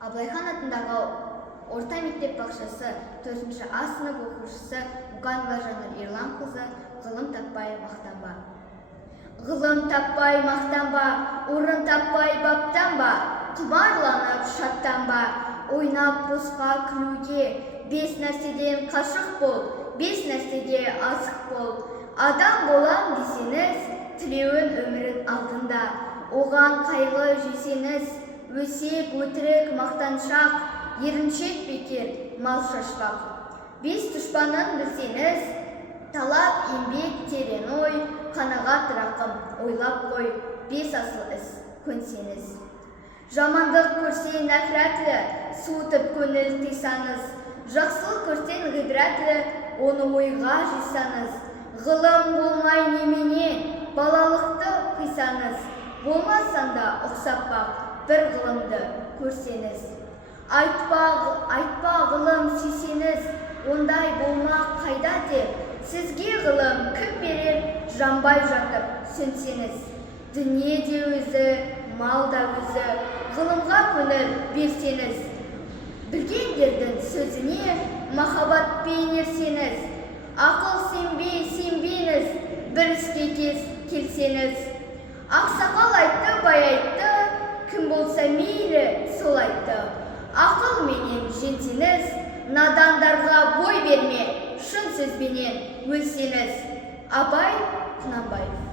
Абылайхан атындағы орта мектеп бақшасы 4-ші А сынып оқушысы Мұқанова Жанар Ерланқызы ғылым таппай мақтанба. Ғылым таппай мақтанба, орын таппай баптанба, құмарланып шаттанба, ойнап босқа күлуге, 5 нәрседен қашық бол, 5 нәрсеге асық бол. Адам болам десеңіз, тілеуін өмірін алдында, оған қайғы жесеңіз, өсек, өтірік, мақтаншақ, еріншек бекер, мал шашпақ. 5 дұшпанын білсеңіз, талап, еңбек, терең ой, қанағат, рақым, ойлап қой, 5 асыл іс көнсеңіз. Жамандық көрсең нәфрәтлі, суытып көңіл тыйсаңыз, жақсылық көрсең ғибратлі, оны ойға жисаңыз, ғылым болмай немене, балалықты қисаңыз, болмасан да ұқсап бақ, бір ғылымды көрсеңіз. Айтпа ғылым сүйсеңіз, ондай болмақ қайда деп, сізге ғылым кім берер, жанбай жатып сөнсеңіз. Дүние де өзі, мал да өзі, ғылымға көңіл берсеңіз. Білгендердің сөзіне махаббатпен ерсеңіз. Ақыл сенбейіңіз, бір іске келсеңіз. Ақсақал айтты, бай айтты, кім болса мейлі сол айтты. Ақыл менен женсеңіз, надандарға бой берме, шын сөзбенен өлсеңіз. Абай Құнанбаев.